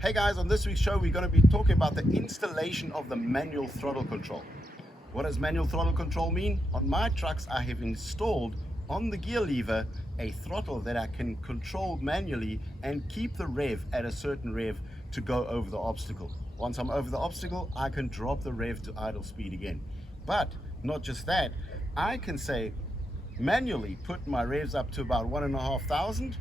Hey guys, on this week's show we're going to be talking about the installation of the manual throttle control. What does manual throttle control mean? On my trucks I have installed on the gear lever a throttle that I can control manually and keep the rev at a certain rev to go over the obstacle. Once I'm over the obstacle, I can drop the rev to idle speed again. But not just that, I can say manually put my revs up to about 1,500,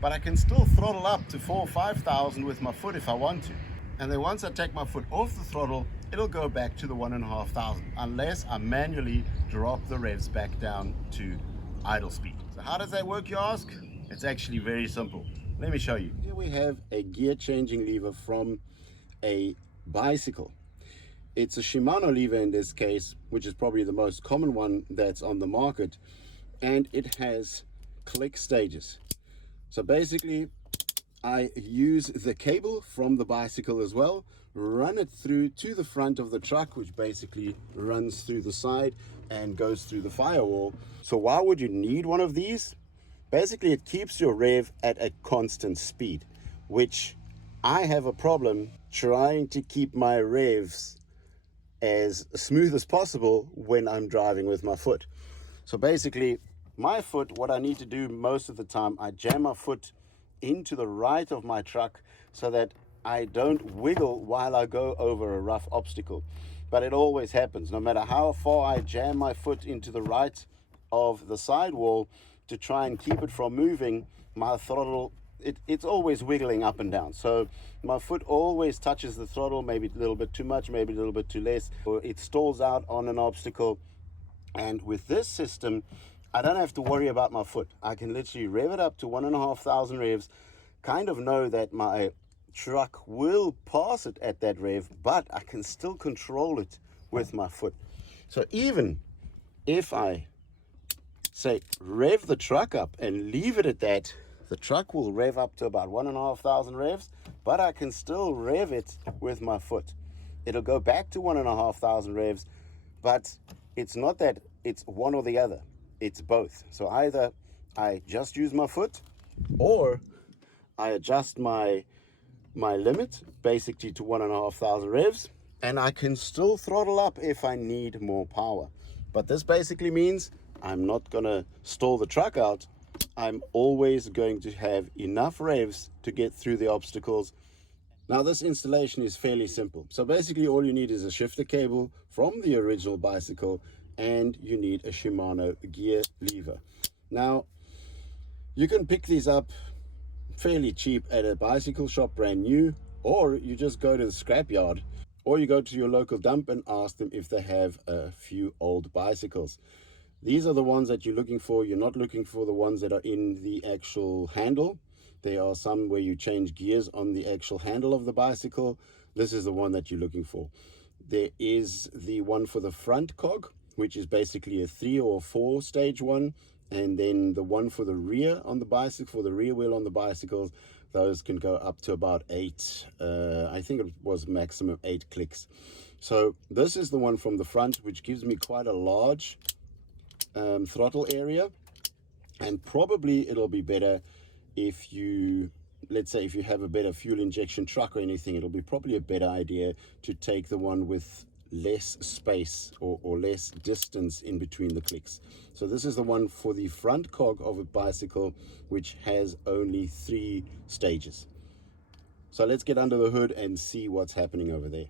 but I can still throttle up to 4,000 or 5,000 with my foot if I want to. And then once I take my foot off the throttle, it'll go back to the 1,500 unless I manually drop the revs back down to idle speed. So how does that work, you ask? It's actually very simple. Let me show you. Here we have a gear changing lever from a bicycle. It's a Shimano lever in this case, which is probably the most common one that's on the market, and it has click stages. So basically I use the cable from the bicycle as well, run it through to the front of the truck, which basically runs through the side and goes through the firewall. So why would you need one of these? Basically it keeps your rev at a constant speed, which I have a problem trying to keep my revs as smooth as possible when I'm driving with my foot. So basically my foot, what I need to do most of the time, I jam my foot into the right of my truck so that I don't wiggle while I go over a rough obstacle. But it always happens, no matter how far I jam my foot into the right of the sidewall to try and keep it from moving, my throttle, it's always wiggling up and down. So my foot always touches the throttle, maybe a little bit too much, maybe a little bit too less, or it stalls out on an obstacle. And with this system, I don't have to worry about my foot. I can literally rev it up to 1,500 revs, kind of know that my truck will pass it at that rev, but I can still control it with my foot. So even if I say rev the truck up and leave it at that, the truck will rev up to about 1,500 revs, but I can still rev it with my foot. It'll go back to 1,500 revs, but it's not that it's one or the other. It's both. So either I just use my foot or I adjust my limit basically to 1,500 revs, and I can still throttle up if I need more power. But this basically means I'm not gonna stall the truck out. I'm always going to have enough revs to get through the obstacles. Now this installation is fairly simple. So basically all you need is a shifter cable from the original bicycle, and you need a Shimano gear lever. Now you can pick these up fairly cheap at a bicycle shop brand new, or you just go to the scrapyard, or you go to your local dump and ask them if they have a few old bicycles. These are the ones that you're looking for. You're not looking for the ones that are in the actual handle. There are some where you change gears on the actual handle of the bicycle. This is the one that you're looking for. There is the one for the front cog, which is basically a 3 or 4 stage one, and then the one for the rear on the bicycle, for the rear wheel on the bicycles, those can go up to about 8, I think it was maximum 8 clicks. So this is the one from the front, which gives me quite a large throttle area, and probably it'll be better if you, let's say if you have a better fuel injection truck or anything, it'll be probably a better idea to take the one with less space or less distance in between the clicks. So this is the one for the front cog of a bicycle, which has only 3 stages. So let's get under the hood and see what's happening over there.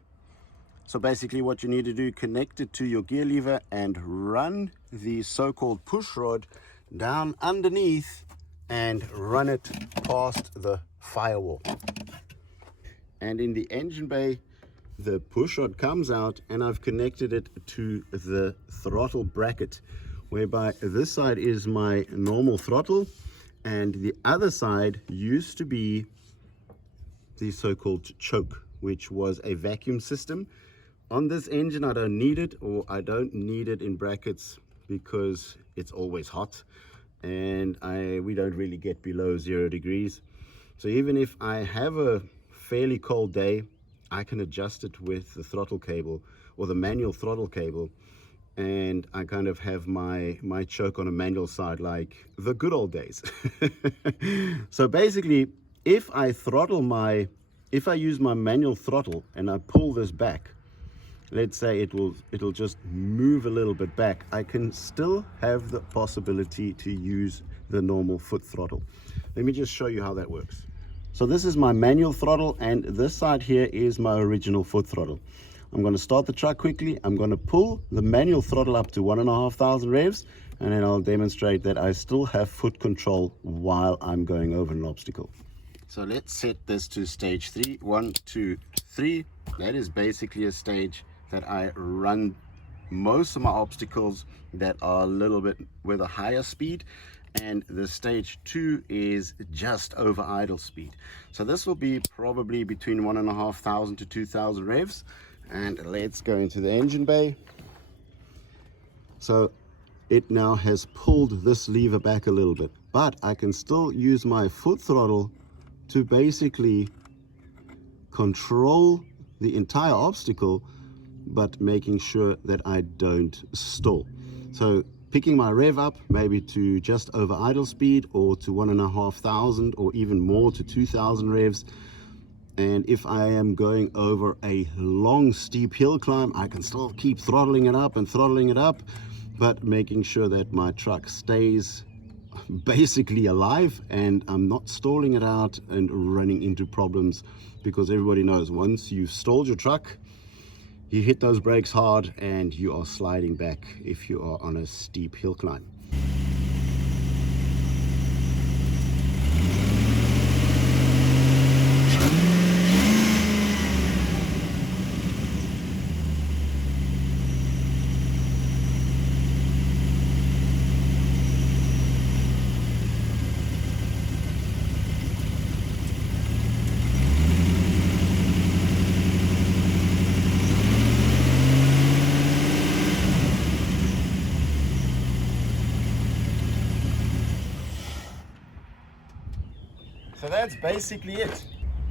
So basically what you need to do, connect it to your gear lever and run the so-called push rod down underneath and run it past the firewall. And in the engine bay, the push rod comes out, and I've connected it to the throttle bracket, whereby this side is my normal throttle and the other side used to be the so-called choke, which was a vacuum system. On this engine I don't need it, or I don't need it in brackets because it's always hot and we don't really get below 0 degrees. So even if I have a fairly cold day, I can adjust it with the throttle cable or the manual throttle cable, and I kind of have my choke on a manual side like the good old days. So basically, if I throttle my if I use my manual throttle and I pull this back, let's say it'll just move a little bit back, I can still have the possibility to use the normal foot throttle. Let me just show you how that works. So this is my manual throttle, and this side here is my original foot throttle. I'm going to start the truck quickly. I'm going to pull the manual throttle up to 1,500 revs, and then I'll demonstrate that I still have foot control while I'm going over an obstacle. So let's set this to stage 3. 1, 2, 3. That is basically a stage that I run most of my obstacles that are a little bit with a higher speed, and the stage 2 is just over idle speed. So this will be probably between 1,500 to 2,000 revs. And let's go into the engine bay. So it now has pulled this lever back a little bit, but I can still use my foot throttle to basically control the entire obstacle, but making sure that I don't stall. So picking my rev up maybe to just over idle speed, or to 1,500, or even more to 2,000 revs. And if I am going over a long steep hill climb, I can still keep throttling it up and throttling it up, but making sure that my truck stays basically alive and I'm not stalling it out and running into problems, because everybody knows once you've stalled your truck, you hit those brakes hard and you are sliding back if you are on a steep hill climb. So that's basically it.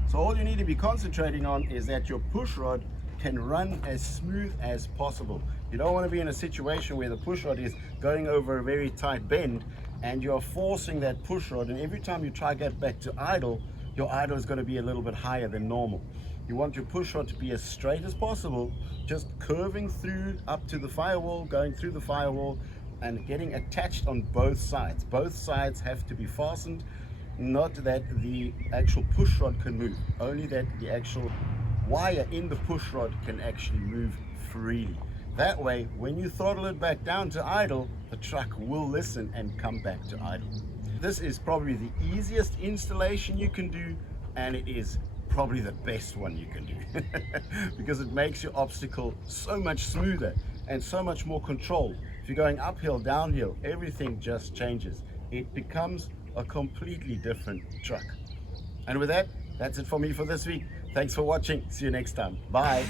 So all you need to be concentrating on is that your push rod can run as smooth as possible. You don't want to be in a situation where the push rod is going over a very tight bend and you're forcing that push rod, and every time you try to get back to idle, your idle is going to be a little bit higher than normal. You want your push rod to be as straight as possible, just curving through up to the firewall, going through the firewall and getting attached on both sides. Both sides have to be fastened. Not that the actual push rod can move, only that the actual wire in the push rod can actually move freely. That way, when you throttle it back down to idle, the truck will listen and come back to idle. This is probably the easiest installation you can do, and it is probably the best one you can do because it makes your obstacle so much smoother and so much more controlled. If you're going uphill, downhill, everything just changes. It becomes a completely different truck. And with that, that's it for me for this week. Thanks for watching. See you next time. Bye.